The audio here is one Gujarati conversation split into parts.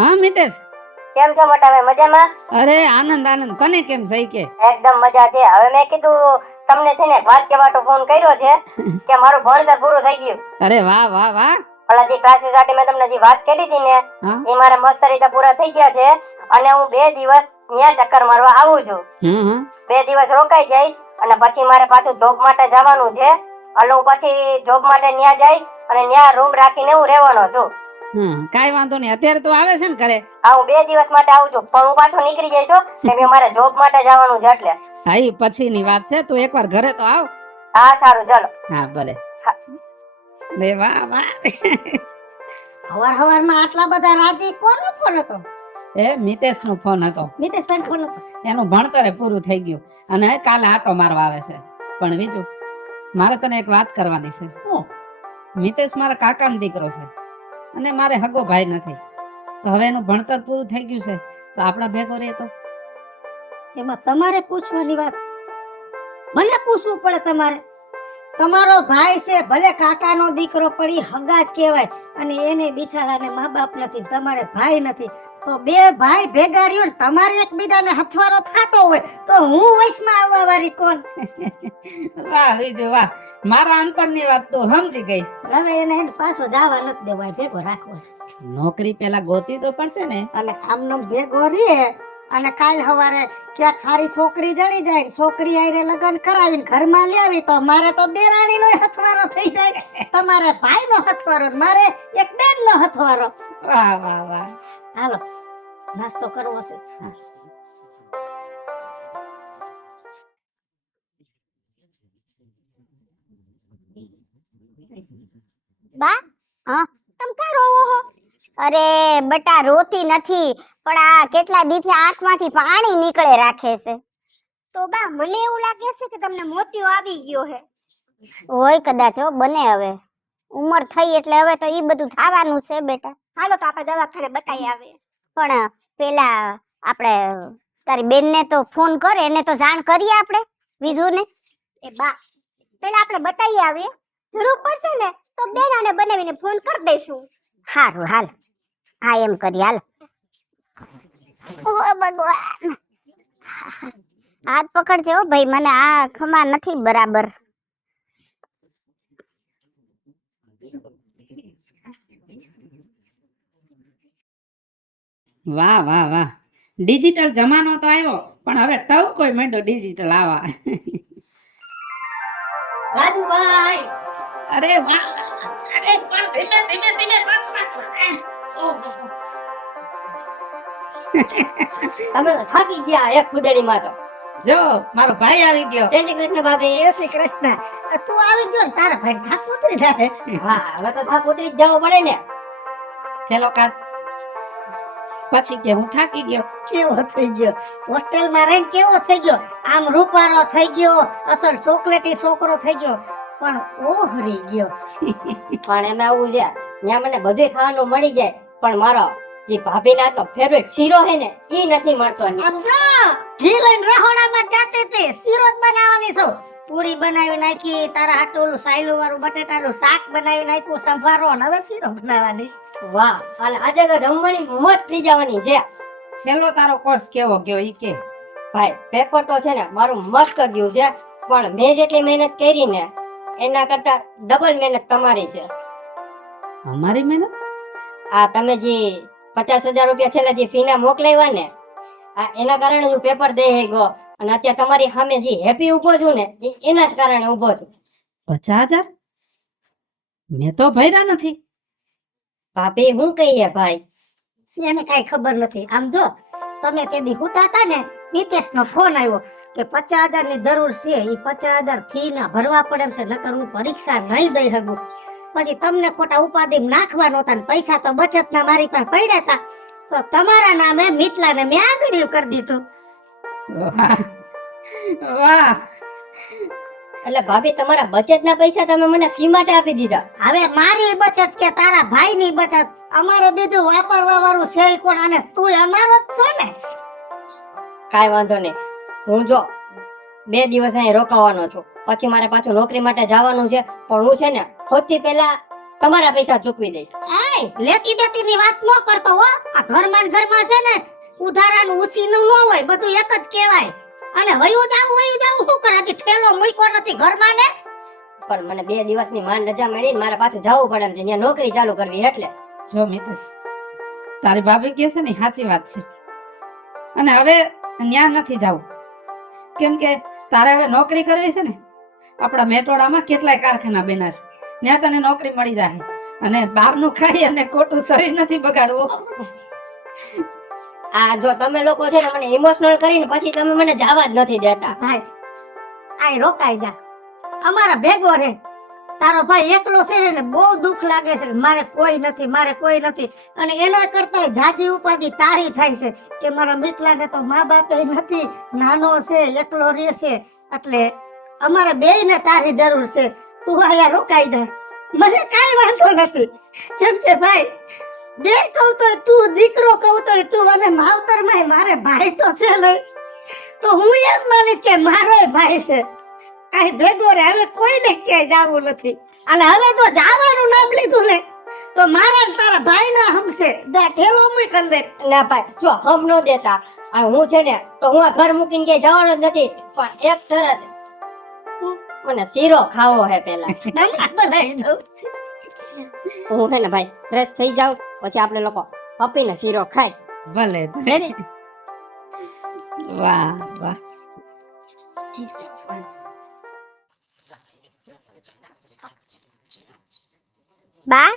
હા મિતેશ, કેમ છો મોટા ભાઈ? મજામાં? અરે આનંદ આનંદ. તને કેમ સહી કે? એકદમ મજા છે. હવે મેં કીધું તમને છે ને વાત કહેવાતો ફોન કર્યો છે કે મારું ભણતર પૂરું થઈ ગયું. અરે વાહ વાહ વાહ. ઓલા જે ક્લાસીસ માટે મેં તમને જે વાત કરી હતી ને એ મારા મસ્ત રીતે પૂરા થઈ ગયા છે અને હું 2 દિવસ ત્યાં ચક્કર મારવા આવું છું. 2 દિવસ રોકાઈ જઈશ અને પછી મારે પાછું જોબ માટે જવાનું છે. એટલે હું પછી જોબ માટે ત્યાં જઈશ અને ત્યાં રૂમ રાખીને હું રહેવાનો છું. કાઈ વાંધો નહીં. અત્યારે તો આવે છે ને ઘરે? હા, હું 2 દિવસ માટે આવું છું પણ હું પાછો નીકળી જઈશ કેમ કે મારે જોબ માટે જવાનું છે એટલે. હા, ઈ પછીની વાત છે. તું એકવાર ઘરે તો આવ. હા સારું, ચાલો. હા ભલે. લે વાહ વાહ. હવાર માં આટલા બધા રાજી કોનો ફોન હતો? એ મિતેશ નો ફોન હતો. મિતેશ ભાઈ ફોન હતો. એનું ભણતર પૂરું થઈ ગયું અને કાલે આટો મારવા આવે છે. પણ બીજું મારે તને એક વાત કરવાની છે. મિતેશ મારા કાકાનો દીકરો છે અને મારે હગો ભાઈ નથી. તો હવે એનું ભણતર પૂરું થઈ ગયું છે તો આપણા ભેગો રહે તો એમાં તમારે પૂછવાની વાત? મને પૂછવું પડે તમારે? તમારો ભાઈ છે, ભલે કાકાનો દીકરો પડી હગા જ કહેવાય અને એને બિચારાને મા બાપ નથી, તમારે ભાઈ નથી. તો 2 ભાઈ ભેગા રહ્યો ને તમારે એકબીજાને હથવારો થતો હોય તો હું વૈશમાં આવવા વાળી કોણ? વાહ બીજું વાહ. મારા અંતરની વાત તો સમજી ગઈ. હવે એને પાછો જવા નથી દેવાય, ભેગો રાખવો. નોકરી પેલા ગોતી તો પડશે ને. અને આમનો ભેગો રે અને કાલ સવારે ક્યાંક સારી છોકરી જડી જાય, છોકરી આઈને લગ્ન કરાવીને ઘરમાં લાવી તો મારે તો દેરાણીનો હથવારો થઈ જાય. તમારે ભાઈનો હથવારો, મારે એક બેનનો હથવારો. વાહ વાહ વાહ. હાલો નાસ્તો કરવો છે. બા, હા તમ કા રોવો હો? અરે બટા રોતી નથી પણ આ કેટલા દીથી આંખમાંથી પાણી નીકળે રાખે છે. તો બા મને એવું લાગે છે કે તમને મોતિયો આવી ગયો છે. હોય કદાચ હો, બને હવે. ઉંમર થઈ એટલે હવે તો ઈ બધું થવાનું છે બેટા. હાલો તો આપણે દવાખાને બતાવી આવીએ. પણ પેલા આપણે તારી બેનને તો ફોન કર, એને તો જાણ કરીએ આપણે વિજુને. એ બા પેલા આપણે બતાવી આવીએ, જરૂર પડશે ને તો બેન આને બનાવીને ફોન કરી દઈશું. સારું હાલ. હા એમ કરી હાલ. ઓ ભગવાન, હાથ પકડજે હો ભાઈ, મને આ ખમા નથી બરાબર. વાહ વાહ વાહ. ડિજિટલ જમાનો તો આવ્યો પણ હવે ટવકોય માંડ્યો ડિજિટલ આવા. રાજુભાઈ, અરે વાહ. અરે પણ ધીમે ધીમે ધીમે. તમે થાકી ગયા એક ફૂદડીમાં તો. જો મારો ભાઈ આવી ગયો. જય શ્રી કૃષ્ણ ભાભી. જય શ્રી કૃષ્ણ. તું આવી ગયો ને તારા ભાઈ થાક ઉતરી જાય. હા, હવે તો થાક ઉતરી જ જવો પડે ને. થેલો કાઢ. પછી કે હું થાકી ગયો. કેવો થઈ ગયો? હોસ્ટેલમાં રહીને કેવો થઈ ગયો? આમ રૂપારો થઈ ગયો, અસલ ચોકલેટી છોકરો થઈ ગયો, પણ ઓહરી ગયો. પણ એમાં એવું છે, ત્યાં મને બધે ખાવાનું મળી જાય પણ મારો જે ભાભીના તો ફેવરેટ શીરો હે ને ઈ નથી મળતો. આમ જો ઘી લઈને રહોડામાં જાતી હતી, શીરો જ બનાવવાની છો. પૂરી બનાવી નાખી, તારા હાટુ ઓલું સાયલું વાળું બટેટાનું શાક બનાવી નાખ્યું, સંભારો, અને હવે શીરો બનાવવાની. વાહ, અને આજે તો જમવાની મોજ થઈ જવાની છે. છેલ્લો તારો કોર્સ કેવો ગયો ઈ કે? ભાઈ પેપર તો છે ને મારું મસ્ત ગયું છે પણ મેં જેટલી મહેનત કરી ને એના કરતા ડબલ મહેનત તમારી છે. અમારી મહેનત? આ તમે જે 50,000 રૂપિયા છેલ્લા જે ફીના મોકલાવ્યા ને એના કારણે હું પેપર દઈ ગયો અને અત્યારે તમારી સામે જે હેપી ઉભો છું ને એના જ કારણે ઉભો છું. 50,000? મેં તો ભર્યા નથી. ભાભી હું કહીએ ભાઈ? એને કઈ ખબર નથી. આમ જો તમે તે દી હુતા હતા ને, નિતેશનો ફોન આવ્યો કે 50,000 ની જરૂર છે, એ 50,000 ફી ના ભરવા પડે એમ છે, નકર હું પરીક્ષા નહીં દઈ શકું. પછી તમને ખોટા ઉપાધિ નાખવા નહોતા ને પૈસા તો બચતના મારી પાસે પડ્યા હતા તો તમારા નામે મીટલાને મેં આગળ કરી દીધું. વાહ. એટલે ભાભી તમારા બચતના પૈસા તમે મને ફી માટે આપી દીધા? હવે મારી બચત કે તારા ભાઈની બચત? અમારે બીજું વાપરવા વાળું છે કોણ? અને તું અમારો જ છો ને. કાઈ વાંધો નહીં, હું જો 2 દિવસ અહીં રોકાવાનો છું, પછી મારે પાછું નોકરી માટે જવાનું છે પણ હું છે ને સૌથી પહેલા તમારા પૈસા ચૂકવી દઈશ. લેતી દેતી ની વાત ન કરતો હો. આ ઘરમાં ને ઘરમાં છે ને ઉધારાનું ઉસીનું ન હોય, બધું એક જ કહેવાય. અને વયું જાવું શું કરે? હજી ઠેલો મૂક્યો નથી ઘરમાં ને. પણ મને 2 દિવસની માંડ રજા મળી ને મારે પાછું જવું પડે એમ છે, ત્યાં નોકરી ચાલુ કરવી એટલે. જો મિતેશ, તારી ભાભી કહે છે ને સાચી વાત છે. અને હવે ન્યા નથી જવું, કેમ કે તારે હવે નોકરી કરવી છે ને. આપણા મેટોડામાં કેટલાય કારખાના બન્યા છે, ત્યાં તને નોકરી મળી જાય. અને બહારનું ખાઈ અને ખોટું શરીર નથી બગાડવું. આ જો તમે લોકો છે ને મને ઇમોશનલ કરીને પછી તમે મને જવા જ નથી દેતા. ભાઈ આય રોકાઈ જા, અમારા ભેગો રે. તારો ભાઈ એકલો છે ને બહુ દુઃખ લાગે છે. મારે કોઈ નથી. અને એના કરતા જાજી ઉપાધિ તારી થાય છે કે મારા મિત્લાને તો મા બાપ નથી, નાનો છે, એકલો રહે છે. એટલે અમારે બેયને તારી જરૂર છે. તું અહીંયા રોકાઈ જા, મને કાંઈ વાંધો નથી. કેમ કે ભાઈ બે કહું તો તું, દીકરો કહું તો તું, અને માવતરમાં મારે ભાઈ તો છે ને. તો હું એમ માનીશ કે મારો ભાઈ છે. કાંઈ ભેગો રે. હવે કોઈને ક્યાંય જવું નથી. અને હવે તો જવાનું નામ લીધું ને તો મારા ને તારા ભાઈ ના હમશે. ઠેલો મૂકી દે. ના ભાઈ જો હમ ન દેતા. અને હું છે ને તો હું આ ઘર મૂકીને ક્યાંય જવાનો જ નથી, પણ એક શરત, મને શીરો ખાવો હે પેલા. બનાવી દઉં. હું છે ને ભાઈ ફ્રેશ થઈ જાઉં પછી આપણે લોકો પપીને શીરો ખાય. ભલે ભલે. વાહ વાહ. બા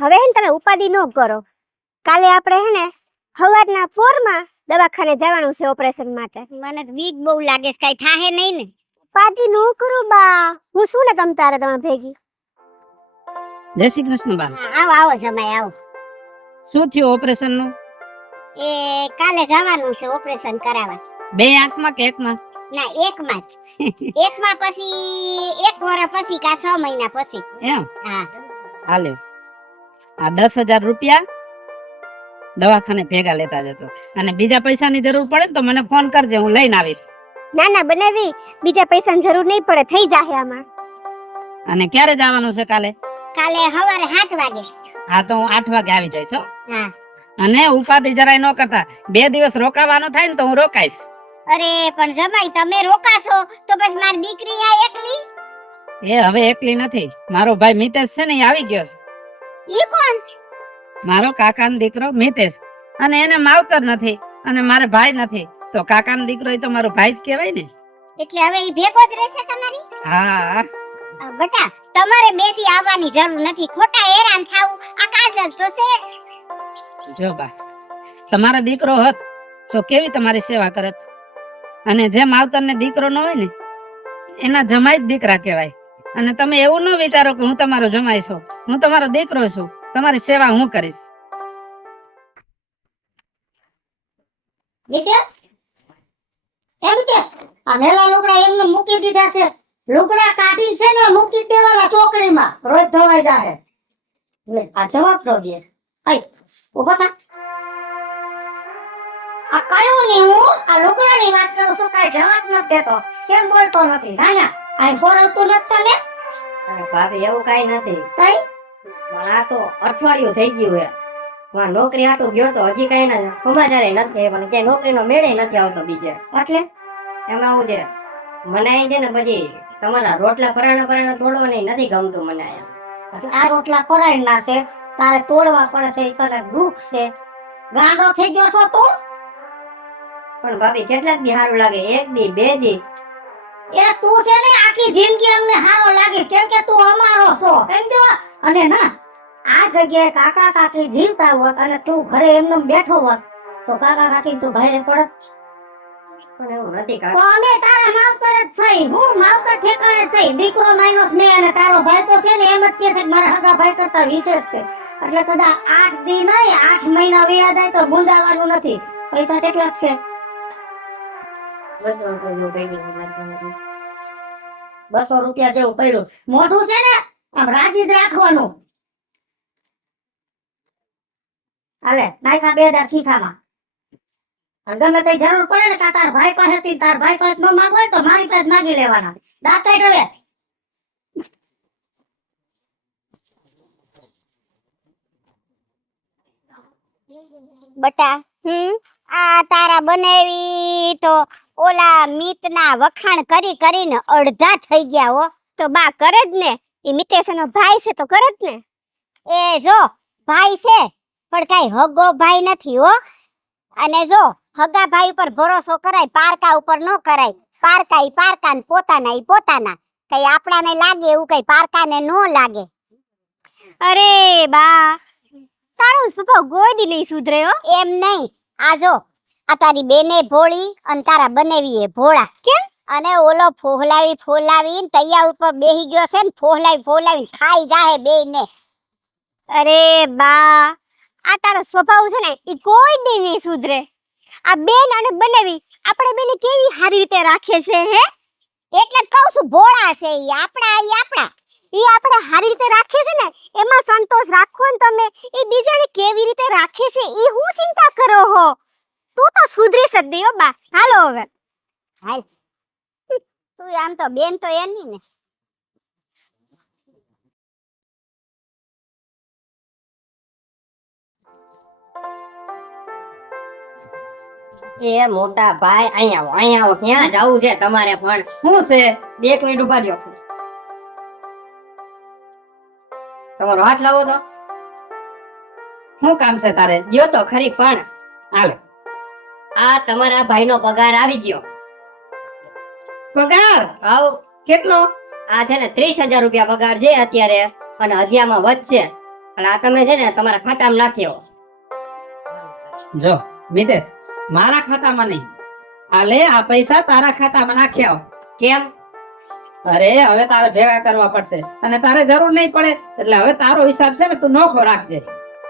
હવે હે ને તમે ઉપાધિ ન કરો. કાલે આપણે હે ને સવારના 4 દવાખાને જવાનું છે ઓપરેશન માટે. મને તો વીક બહુ લાગે છે, કાઈ થાહે નહીં ને. ઉપાધિ ન કરું બા, હું શું ને તમે ભેગી. જય શ્રી કૃષ્ણ બા. આવો સમય આવો. શું થયું ઓપરેશન નું? એ કાલે જવાનું છે ઓપરેશન કરાવવા. 2 આંખમાં કે એકમાં? ના એકમાં પછી 1 વર્ષ પછી કા 6 મહિના પછી. એમ? હા હાલે. આ 10,000 રૂપિયા દવાખાને ભેગા લેતા જતો, અને બીજા પૈસાની જરૂર પડે તો મને ફોન કરજે, હું લઈને આવીશ. ના બનાવી, બીજા પૈસાની જરૂર નહીં પડે, થઈ જાહે આમાં. અને ક્યારે જવાનું છે કાલે? કાલે સવારે 7 વાગે. હા તો હું 8 વાગે આવી જઈશ હો. હા. અને ઉપાધિ જરાય ન કરતા. 2 દિવસ રોકાવાનું થાય ને તો હું રોકાઈશ. અરે પણ જમાઈ તમે રોકાશો તો પછી મારી દીકરી આ એકલી. એ હવે એકલી નથી, મારો ભાઈ મિતેશ છે ને એ આવી ગયો છે. ઈ કોણ? મારો કાકાનો દીકરો મિતેશ. અને એને માવતર નથી અને મારે ભાઈ નથી, તો કાકાનો દીકરો એ તો મારો ભાઈ જ કહેવાય ને. એટલે હવે ઈ ભેગો જ રહેશે તમારી? હા બેટા તમારે બેથી આવવાની જરૂર નથી, ખોટા હેરાન થાવું. આ કાજલ તો છે. જો બા, તમારો દીકરો હોત તો કેવી તમારી સેવા કરત. અને જે માવતરને દીકરો ન હોય ને એના જમાઈ જ દીકરા કહેવાય. અને તમે એવું ન વિચારો કે હું તમારો જમાઈ છું, હું તમારો દીકરો છું, તમારી સેવા હું કરીશ. નિત્યાસ એમ કે આ મેલા લુગડા એમને મૂકી દીધા છે. લુગડા કાઢીને છે ને મૂકી દેવાના ચોકડીમાં, રોજ ધોવાઈ જાય. લે આ જવાબ તો દે. આય ઉભો થા. આ કયો ની હું આ લુગડાની વાત કરું છું, કાઈ જવાબ ન દેતો. કેમ બોલતો નથી? નાના આ ફોરવતું નથી તને? ભાભી એવું કઈ નથી. કઈ પણ આ તો અઠવાડિયું થઈ ગયું હે. હું નોકરી હાટું ગયો તો હજી કઈ ના સમાચારે નથી, પણ ક્યાંય નોકરીનો મેળે નથી આવતો બીજે. એટલે એમાં આવું છે, મને અહીં છે ને પછી તમારા રોટલા પરાણા તોડવા નથી ગમતું મને અહીંયા. આ રોટલા પરાઈ ના છે, તારે તોડવા પડે છે, એ તને દુઃખ છે. ગાંડો થઈ ગયો છો તું? પણ ભાભી કેટલાક દી સારું લાગે, 1 દી 2 દી. એ તું છે ને આખી જિંદગી અમને હારો લાગીશ, કેમ કે તું અમારો છો, સમજો? અને ના આ જગ્યાએ કાકા કાકી જીવતા હોત અને તું ઘરે એમને બેઠો હોત તો કાકા કાકી તું ભાઈ પડત. પણ એવું નથી તો કાકા. અમે તારા માવતર જ છે, હું માવતર ઠેકાણે છે. દીકરો માયનો સ્નેહ અને તારો ભાઈ તો છે ને એમ જ કહે છે કે મારા હગા ભાઈ કરતા વિશેષ છે. એટલે કદાચ 8 દી નહીં 8 મહિના વ્યા જાય તો ગુંજાવાનું નથી. પૈસા કેટલા છે? બસ વાંધો નહીં. 200 રૂપિયા જેવું પડ્યું. મોઢું છે ને આમ રાજી જ રાખવાનું. હાલે નાખા 2000 ખિસ્સામાં. અને ગમે તે જરૂર પડે ને કા તાર ભાઈ પાસેથી, તાર ભાઈ પાસે ન માંગો હોય તો મારી પાસે માંગી લેવાના. દાંત કાઢ હવે. બટા આ તારા બનાવી તો ઓલા મિતના વખાણ કરી કરીને અડધા થઈ ગયા હો. તો બા કરે જ ને, એ મિતેશનો ભાઈ છે તો કરે જ ને. એ જો ભાઈ છે પણ કઈ હગો ભાઈ નથી હો. અને જો હગા ભાઈ ઉપર ભરોસો કરાય, પારકા ઉપર ન કરાય. પારકા ઈ પારકા ને પોતાના ઈ પોતાના. કઈ આપણાને લાગે એવું કઈ પારકાને ન લાગે. અરે બા તારું સ્વભાવ ગોદી નહીં સુધરે હો. એમ નહીં, આ જો આ તારી બેને ભોળી અને તારા બનેવી એ ભોળા. કેમ? અને ઓલો ફોહલાવી તૈયા ઉપર બેહી ગયો છે ને, ફોહલાવી ખાઈ જાહે બેયને. અરે બા આ તારો સ્વભાવ છે ને ઈ કોઈ દી નહીં સુધરે. આ બેન અને બનેવી આપણે બેને કેવી સારી રીતે રાખે છે હે. એટલે જ કહું છું ભોળા છે ઈ આપણા ઈ આપણે સારી રીતે રાખે છે ને, એમાં સંતોષ રાખો ને તમે. ઈ બીજાને કેવી રીતે રાખે છે ઈ હું ચિંતા કરો હો. તું તો સુધરી જ નહીં હો બા. હાલો હવે હાલ. તું આમ તો બેન તો એની ને. એ મોટા ભાઈ અહીંયા આવો ક્યાં જાવું છે તમારે? પણ શું છે? 1 મિનિટ ઉભા રહ્યો. તમારો હાથ લાવો તો. શું કામ છે તારે? ગયો તો ખરી પણ હાલે. આ તમારા ભાઈનો પગાર આવી ગયો. પગાર આવ કેટલો? આ છે ને 30,000 રૂપિયા પગાર છે અત્યારે, અને હજી આમાં વધશે. અને આ તમે છે ને તમારા ખાતામાં નાખ્યો. જો મિતેશ, મારા ખાતામાં નહીં, આ લે આ પૈસા તારા ખાતામાં નાખ્યા. કેમ? અરે હવે તારે ભેગા કરવા પડશે, અને તારે જરૂર નહીં પડે એટલે હવે તારો હિસાબ છે ને તું નોખો રાખજે.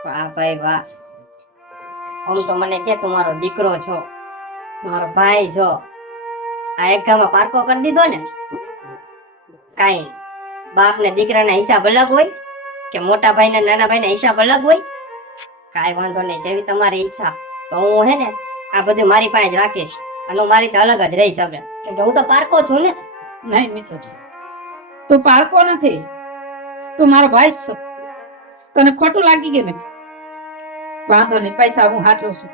વાહ ભાઈ વાહ. આમ તો મને કે તું મારો દીકરો છો, મારો ભાઈ છો. આ એક ગામમાં પારકો કરી દીધો ને. કાઈ બાપ ને દીકરાના હિસાબ અલગ હોય કે મોટા ભાઈ ને નાના ભાઈ ના હિસાબ અલગ હોય? કાઈ વાંધો નહીં, જેવી તમારી ઈચ્છા. તો હું હે ને આ બધું મારી પાસે જ રાખીશ, અને હું મારી અલગ જ રહી શકે, કેમ કે હું તો પારકો છું ને. નહીં મિત્ર, તું પારકો નથી, તું મારો ભાઈ જ છો. તને ખોટું લાગી ગયું ને? વાંધો નહીં, પૈસા હું હાચું છું,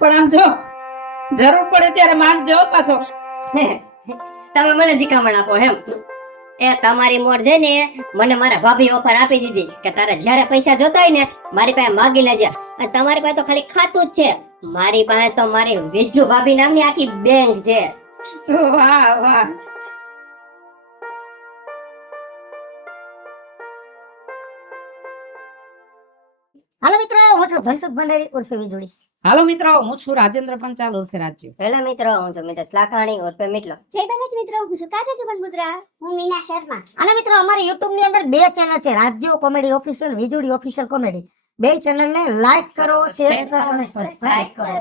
પણ આમ જો જરૂર પડે ત્યારે માંગજો પાછો. તમે મને શીખામણ આપો એમ? એ તમારી મોડ છે ને, મને મારા ભાભી ઓફર આપી દીધી કે તારે જ્યારે પૈસા જોતા હોય ને મારી પાસે માગી લેજે. અને તમારી પાસે તો ખાલી ખાતું જ છે, મારી પાસે તો મારી વિજુ ભાભી નામની આખી બેંક છે. વાહ વાહ. હાલો મિત્રો, હું છું ધનસુખ ભંડારી ઉર્ફે વીજળી. હાલો મિત્રો, હું છું રાજેન્દ્ર પંચાલ ઉર્ફે રાજ્ય. હેલો મિત્રો, હું છું મિતેશ લાખાણી ઉર્ફે મિતલો. જય બાલાજી મિત્રો, હું છું કાકા ચુબનપુત્રા. હું મીના શર્મા. અને મિત્રો અમારી YouTube ની અંદર 2 ચેનલ છે, રાજ્ય કોમેડી ઓફિશિયલ, વીજળી ઓફિશિયલ કોમેડી. 2 ચેનલ ને લાઈક કરો, શેર કરો અને સબસ્ક્રાઇબ કરો.